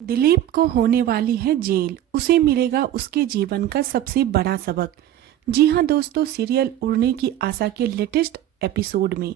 दिलीप को होने वाली है जेल। उसे मिलेगा उसके जीवन का सबसे बड़ा सबक। जी हाँ दोस्तों, सीरियल उड़ने की आशा के लेटेस्ट एपिसोड में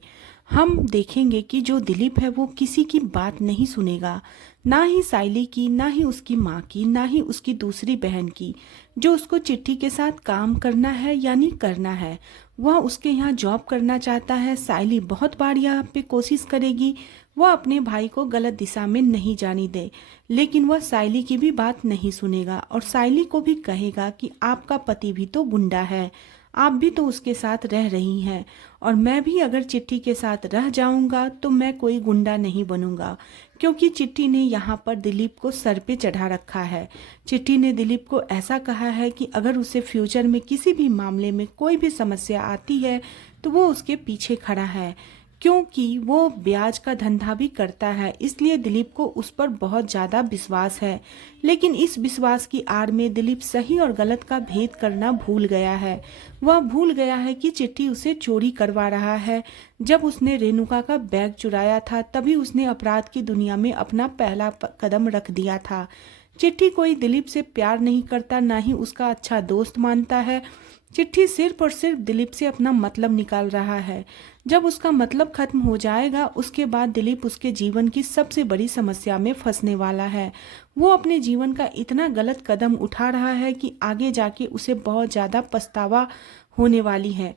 हम देखेंगे कि जो दिलीप है वो किसी की बात नहीं सुनेगा, ना ही साइली की, ना ही उसकी माँ की, ना ही उसकी दूसरी बहन की। जो उसको चिट्ठी के साथ काम करना है यानी करना है, वह उसके यहाँ जॉब करना चाहता है। साइली बहुत बार यहाँ पे कोशिश करेगी वह अपने भाई को गलत दिशा में नहीं जाने दे, लेकिन वह साइली की भी बात नहीं सुनेगा और साइली को भी कहेगा कि आपका पति भी तो गुंडा है, आप भी तो उसके साथ रह रही हैं और मैं भी अगर चिट्ठी के साथ रह जाऊंगा तो मैं कोई गुंडा नहीं बनूंगा, क्योंकि चिट्ठी ने यहाँ पर दिलीप को सर पे चढ़ा रखा है। चिट्ठी ने दिलीप को ऐसा कहा है कि अगर उसे फ्यूचर में किसी भी मामले में कोई भी समस्या आती है तो वो उसके पीछे खड़ा है, क्योंकि वो ब्याज का धंधा भी करता है। इसलिए दिलीप को उस पर बहुत ज़्यादा विश्वास है, लेकिन इस विश्वास की आड़ में दिलीप सही और गलत का भेद करना भूल गया है। वह भूल गया है कि चिट्ठी उसे चोरी करवा रहा है। जब उसने रेणुका का बैग चुराया था तभी उसने अपराध की दुनिया में अपना पहला कदम रख दिया था। चिट्ठी कोई दिलीप से प्यार नहीं करता, ना ही उसका अच्छा दोस्त मानता है। चिट्ठी सिर्फ और सिर्फ दिलीप से अपना मतलब निकाल रहा है। जब उसका मतलब खत्म हो जाएगा उसके बाद दिलीप उसके जीवन की सबसे बड़ी समस्या में फंसने वाला है। वो अपने जीवन का इतना गलत कदम उठा रहा है कि आगे जाके उसे बहुत ज़्यादा पछतावा होने वाली है।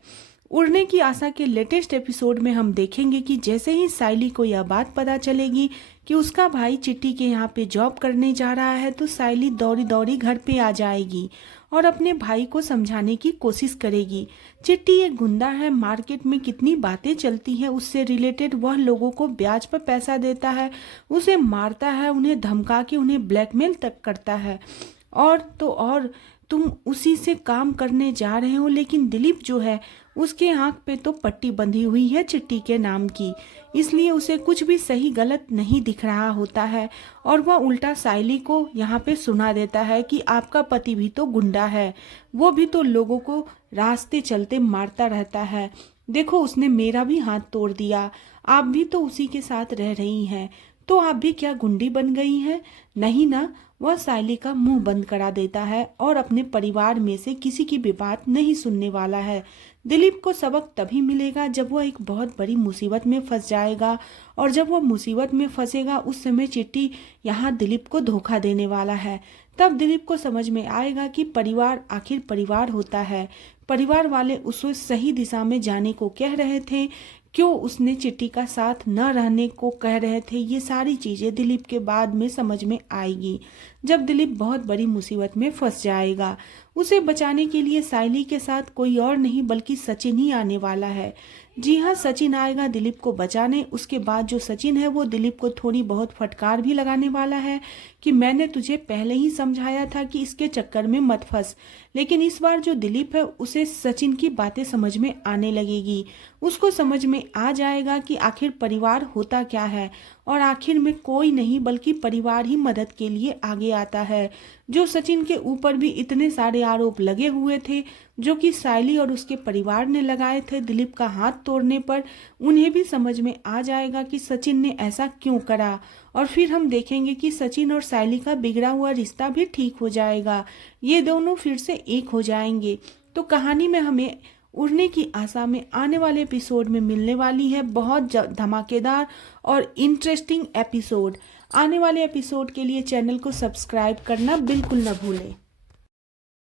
उड़ने की आशा के लेटेस्ट एपिसोड में हम देखेंगे कि जैसे ही साइली को यह बात पता चलेगी कि उसका भाई चिट्ठी के यहाँ पे जॉब करने जा रहा है तो साइली दौड़ी दौड़ी घर पे आ जाएगी और अपने भाई को समझाने की कोशिश करेगी। चिट्ठी एक गुंडा है, मार्केट में कितनी बातें चलती हैं उससे रिलेटेड। वह लोगों को ब्याज पर पैसा देता है, उसे मारता है, उन्हें धमका के उन्हें ब्लैकमेल तक करता है। और तो और तुम उसी से काम करने जा रहे हो, लेकिन दिलीप जो है उसके आंख पे तो पट्टी बंधी हुई है चिट्ठी के नाम की, इसलिए उसे कुछ भी सही गलत नहीं दिख रहा होता है और वह उल्टा साइली को यहाँ पे सुना देता है कि आपका पति भी तो गुंडा है, वो भी तो लोगों को रास्ते चलते मारता रहता है, देखो उसने मेरा भी हाथ तोड़ दिया, आप भी तो उसी के साथ रह रही हैं, तो आप भी क्या गुंडी बन गई हैं? नहीं ना। वह साइली का मुंह बंद करा देता है और अपने परिवार में से किसी की भी बात नहीं सुनने वाला है। दिलीप को सबक तभी मिलेगा जब वह एक बहुत बड़ी मुसीबत में फंस जाएगा, और जब वह मुसीबत में फंसेगा उस समय चिट्ठी यहाँ दिलीप को धोखा देने वाला है। तब दिलीप को समझ में आएगा कि परिवार आखिर परिवार होता है। परिवार वाले उसे सही दिशा में जाने को कह रहे थे, क्यों उसने चिट्ठी का साथ न रहने को कह रहे थे, ये सारी चीज़ें दिलीप के बाद में समझ में आएगी जब दिलीप बहुत बड़ी मुसीबत में फंस जाएगा। उसे बचाने के लिए साइली के साथ कोई और नहीं बल्कि सचिन ही आने वाला है। जी हाँ, सचिन आएगा दिलीप को बचाने। उसके बाद जो सचिन है वो दिलीप को थोड़ी बहुत फटकार भी लगाने वाला है कि मैंने तुझे पहले ही समझाया था कि इसके चक्कर में मत फंस। लेकिन इस बार जो दिलीप है उसे सचिन की बातें समझ में आने लगेगी। उसको समझ में आ जाएगा कि आखिर परिवार होता क्या है, और आखिर में कोई नहीं बल्कि परिवार ही मदद के लिए आगे आता है। जो सचिन के ऊपर भी इतने सारे आरोप लगे हुए थे जो कि साइली और उसके परिवार ने लगाए थे दिलीप का हाथ तोड़ने पर, उन्हें भी समझ में आ जाएगा कि सचिन ने ऐसा क्यों करा। और फिर हम देखेंगे कि सचिन और साइली का बिगड़ा हुआ रिश्ता भी ठीक हो जाएगा, ये दोनों फिर से एक हो जाएंगे। तो कहानी में हमें उड़ने की आशा में आने वाले एपिसोड में मिलने वाली है बहुत धमाकेदार और इंटरेस्टिंग एपिसोड। आने वाले एपिसोड के लिए चैनल को सब्सक्राइब करना बिल्कुल न भूलें।